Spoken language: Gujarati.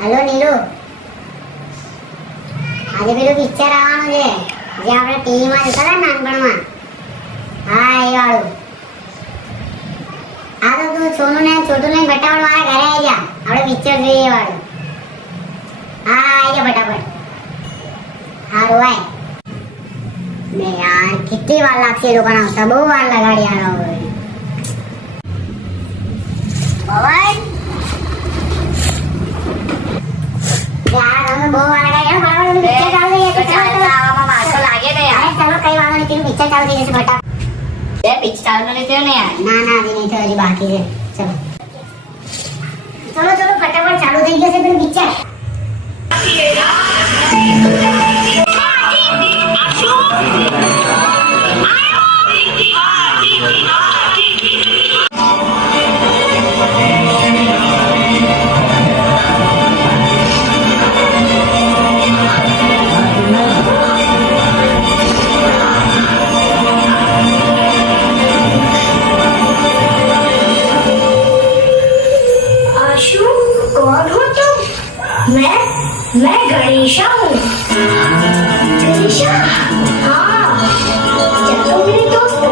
હેલો નીલુ, આજે પેલું પિક્ચર આવવાનું છે જે આપણે ટીવીમાં જોતા હતા નાનપણમાં. હા એ વાળું. આ તો તું સોનું ને છોટું લઈને ફટાફટ મારા ઘરે આવી જા, આપણે પિક્ચર જોઈએ એ વાળું. હા આવી જા ફટાફટ. હારું આય. બે યાર કેટલી વાર લાગશે એ લોકોને આવતા, બહુ વાર લગાડી આ લોકો. પવન યાર અમે બહુ વાર લગાડી, ફટાફટ પિક્ચર ચાલુ થઈ જશે. આવામાં મારતો લાગે ને યાર. ચાલો કઈ વાંધો નહીં, પેલું પિક્ચર ચાલુ થઈ જશે ફટાફટ. બે પિક્ચર ચાલુ નથી થયો ને યાર. ના ના હજી નહીં થયો, હજી બાકી છે. ચલો ચલો ચલો ફટાફટ ચાલુ થઈ જશે પેલું પિક્ચર. आशु, कौन हो तुम? मैं गणेशा हूँ। गणेशा? हाँ, चलो मेरे दोस्त,